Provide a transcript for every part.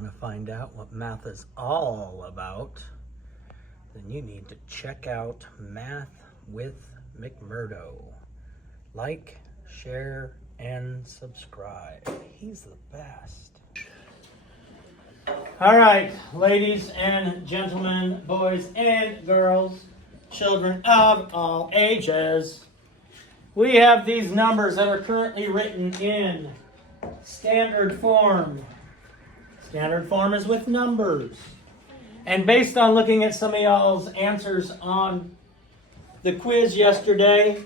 want to find out what math is all about, then you need to check out Math with McMurdo. Like, share, and subscribe. He's the best. All right, ladies and gentlemen, boys and girls, children of all ages, we have these numbers that are currently written in standard form. Standard form is with numbers. And based on looking at some of y'all's answers on the quiz yesterday,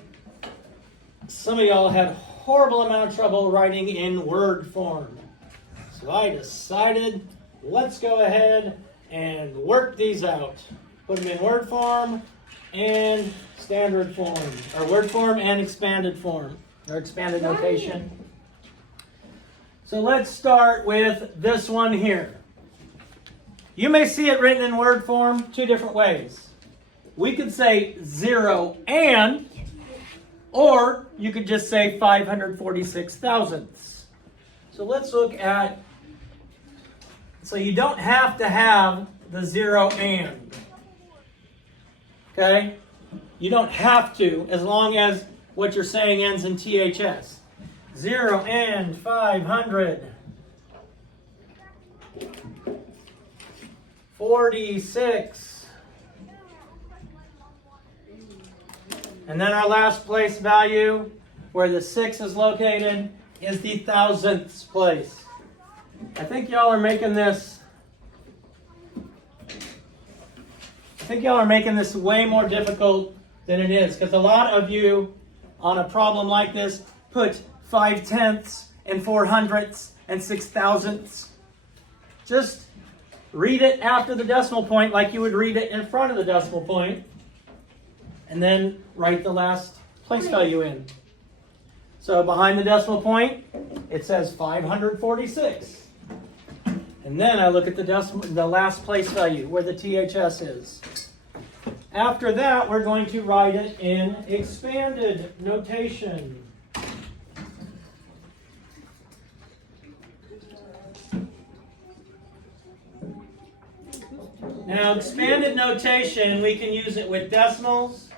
some of y'all had horrible amount of trouble writing in word form. So I decided, let's go ahead and work these out. Put them in word form and standard form, or word form and expanded form, or expanded notation. So let's start with this one here. You may see it written in word form two different ways. We could say 0 and, or you could just say 546 thousandths. So let's look at, so you don't have to have the 0 and. Okay? You don't have to, as long as what you're saying ends in THS. 0 and 546. And then our last place value, where the 6 is located, is the thousandths place. I think y'all are making this way more difficult than it is, because a lot of you on a problem like this put 5/10ths and 400ths and 6,000ths. Just read it after the decimal point like you would read it in front of the decimal point, and then write the last place value in. So behind the decimal point, it says 546. And then I look at the last place value, where the THS is. After that, we're going to write it in expanded notation. Now, expanded notation, we can use it with decimals.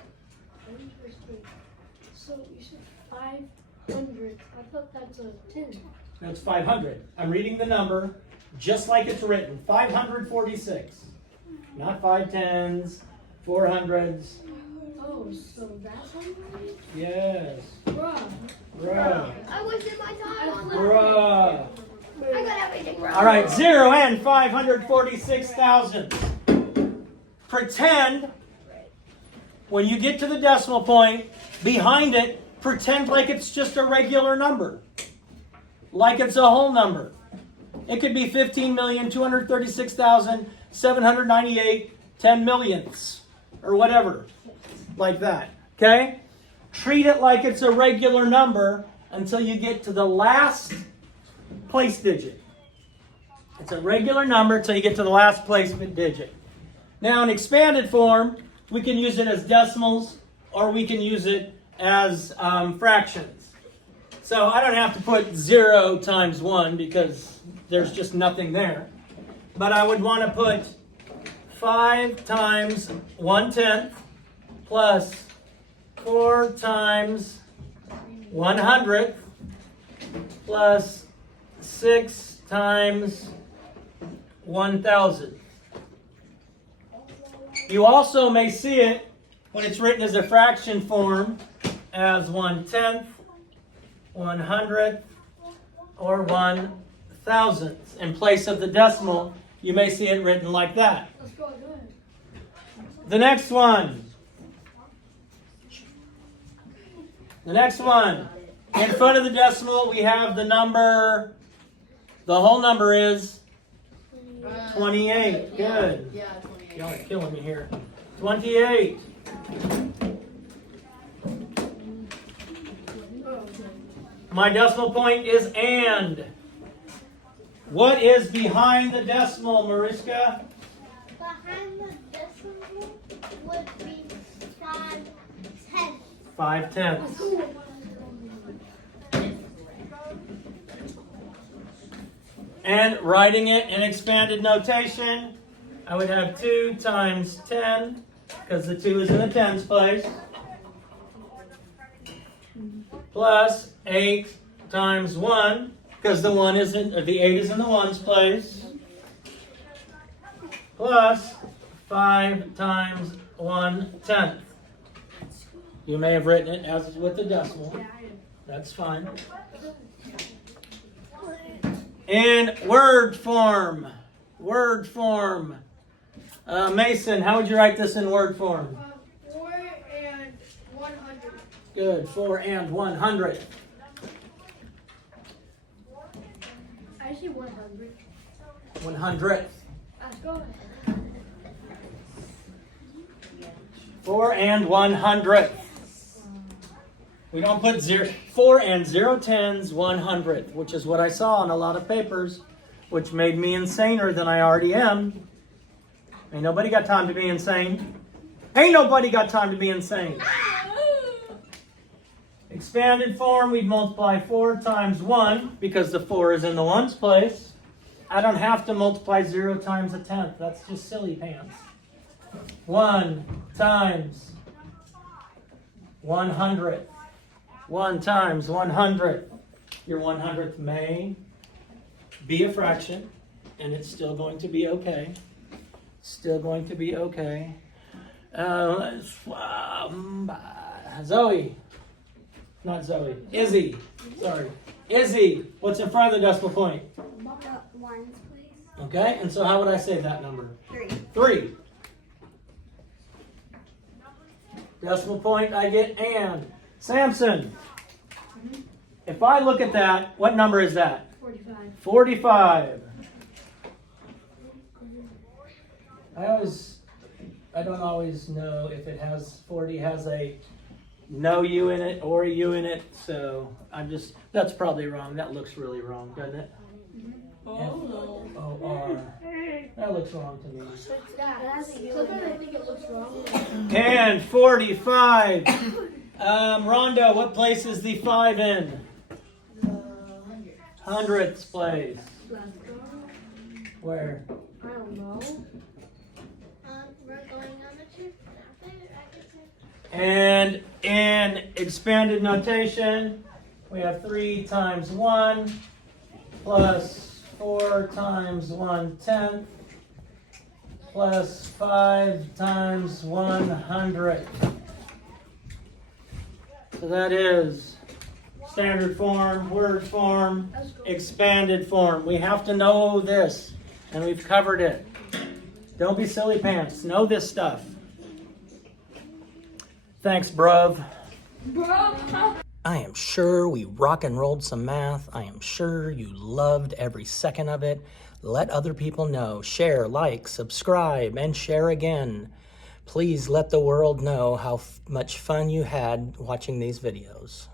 So you said 500. I thought that's a 10. That's 500. I'm reading the number just like it's written. 546. Not 5/10s, 400s. Oh, so that's how you write it? Yes. Bruh. I wasted my time on that. Bruh. I got everything wrong. All right, 0 and 546,000. Pretend when you get to the decimal point, behind it, pretend like it's just a regular number. Like it's a whole number. It could be 15,236,798 10 millionths or whatever, like that. Okay? Treat it like it's a regular number until you get to the last place digit. It's a regular number until you get to the last place digit. Now, in expanded form, we can use it as decimals, or we can use it as fractions. So I don't have to put 0 times 1 because there's just nothing there. But I would want to put 5 times 1/10 plus 4 times 100th plus 6 times 1,000. You also may see it when it's written as a fraction form as 1/10, 100th, or 1,000th. In place of the decimal, you may see it written like that. Let's go ahead. The next one. In front of the decimal, we have the number. The whole number is 28. Good. Yeah, 28. Y'all are killing me here. 28. My decimal point is and. What is behind the decimal, Mariska? Behind the decimal would be 5/10. 5/10. And writing it in expanded notation, I would have 2 times 10, because the 2 is in the tens place, plus 8 times 1, because the 1 isn't, or the 8 is in the ones place, plus 5 times 1/10. You may have written it as with the decimal. That's fine. In word form. Mason, how would you write this in word form? 4 and 100. Good, 4 and 100. I see 100. 100th. Let's go. 4 and 100th. We don't put 4 and 0/10s 100th, which is what I saw on a lot of papers, which made me insaner than I already am. Ain't nobody got time to be insane. Ain't nobody got time to be insane. Expanded form, we'd multiply 4 times 1, because the 4 is in the ones place. I don't have to multiply 0 times a tenth. That's just silly pants. 1 times 100th. 1 times 100th. Your 100th may be a fraction, and it's still going to be okay. Still going to be okay. Zoe. Not Zoe. Izzy. Sorry. Izzy, what's in front of the decimal point? Ones, please. Okay, and so how would I say that number? 3. 3. Decimal point, I get and. Samson, if I look at that, what number is that? 45. 45. I don't always know if it has 40 has a no U in it or a U in it, so that's probably wrong. That looks really wrong, doesn't it? F-O-R. That looks wrong to me. Sometimes I think it looks wrong. And 45. Rondo, what place is the 5 in? Hundredths place. Where? I don't know. We're going on the trip. And in expanded notation, we have 3 times 1 plus 4 times 1/10 plus 5 times 100th. So that is standard form, word form, expanded form. We have to know this, and we've covered it. Don't be silly pants. Know this stuff. Thanks, bruv. I am sure we rock and rolled some math. I am sure you loved every second of it. Let other people know. Share, like, subscribe, and share again. Please let the world know how much fun you had watching these videos.